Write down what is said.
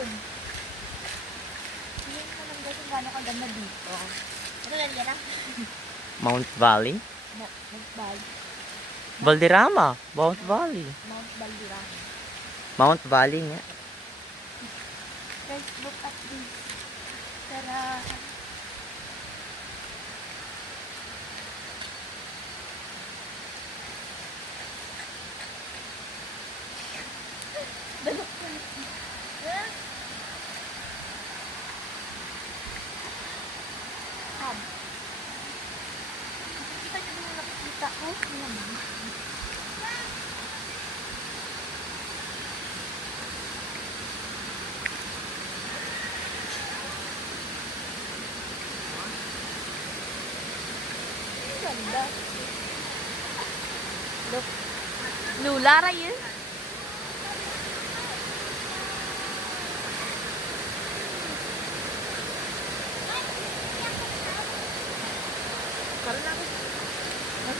yun. Hindi mo naman kasi gano'ng kaganda dito. Ano lang yan ah? Mount Valley? Mount Valley. Valderrama. Mount Valley. Mount Valderrama. Mount Valley nga. Guys, look at this. Tara. Dalok ko. Hab. Kita niyo ba yung nakikita ko? Ayan. Ganda. Look. Lula ra yun. Karena aku